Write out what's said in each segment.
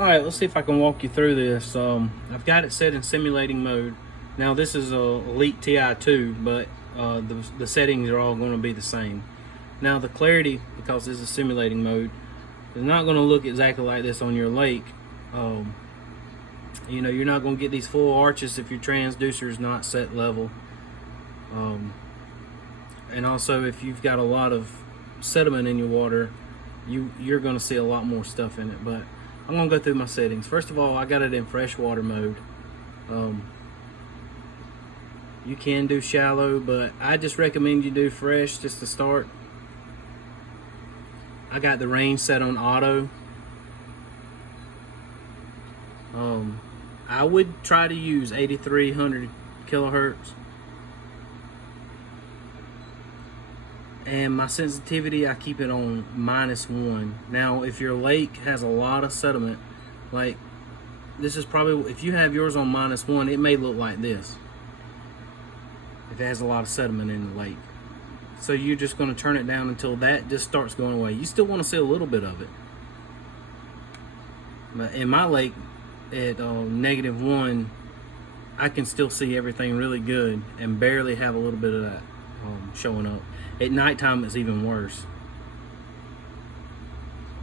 Alright, let's see if I can walk you through this. I've got it set in simulating mode. Now this is a Elite Ti2, but the settings are all going to be the same. Now the clarity, because this is simulating mode, is not going to look exactly like this on your lake. You know, you're not going to get these full arches if your transducer is not set level. And also if you've got a lot of sediment in your water, you're going to see a lot more stuff in it. But I'm going to go through my settings. First of all, I got it in freshwater mode. You can do shallow, but I just recommend you do fresh just to start. I got the range set on auto. I would try to use 8300 kilohertz. And my sensitivity, I keep it on -1. Now, if your lake has a lot of sediment, like this is probably, if you have yours on -1, it may look like this. If it has a lot of sediment in the lake. So you're just going to turn it down until that just starts going away. You still want to see a little bit of it. But in my lake at -1, I can still see everything really good and barely have a little bit of that showing up. At nighttime it's even worse.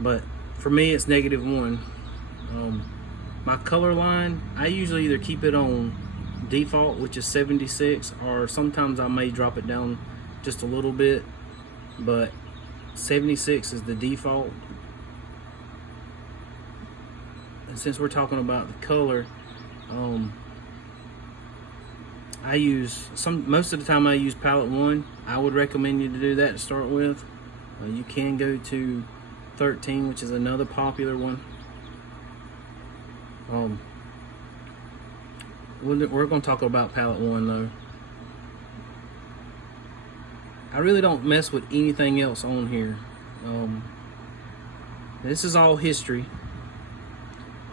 But for me it's -1. My color line, I usually either keep it on default, which is 76, or sometimes I may drop it down just a little bit, but 76 is the default. And since we're talking about the color, I use most of the time I use palette 1. I would recommend you to do that to start with. You can go to 13, which is another popular one. We're going to talk about palette 1 though. I really don't mess with anything else on here. This is all history.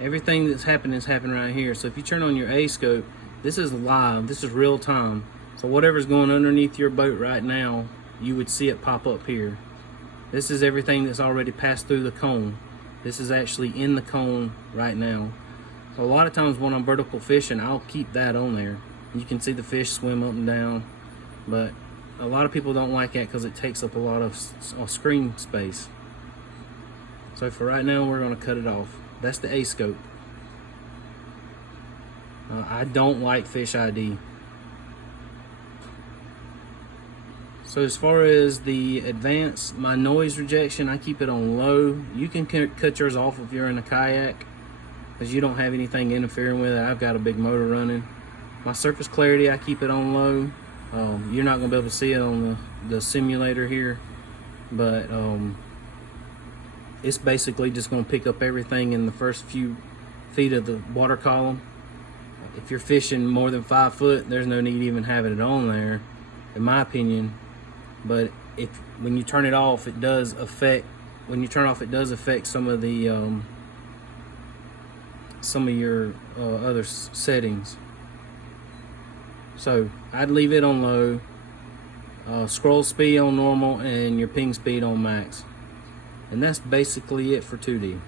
Everything that's happened is happening right here. So if you turn on your A scope, this is live, this is real time. So whatever's going underneath your boat right now, you would see it pop up here. This is everything that's already passed through the cone. This is actually in the cone right now. So a lot of times when I'm vertical fishing, I'll keep that on there. You can see the fish swim up and down, but a lot of people don't like that because it takes up a lot of screen space. So for right now, we're going to cut it off. That's the A scope. I don't like fish ID. So as far as the advanced, my noise rejection, I keep it on low. You can cut yours off if you're in a kayak, because you don't have anything interfering with it. I've got a big motor running. My surface clarity, I keep it on low. You're not going to be able to see it on the simulator here, but it's basically just going to pick up everything in the first few feet of the water column. If you're fishing more than 5 foot, there's no need even having it on there, in my opinion. But when you turn it off, it does affect. When you turn off, it does affect some of the some of your other settings. So I'd leave it on low, scroll speed on normal, and your ping speed on max. And that's basically it for 2D.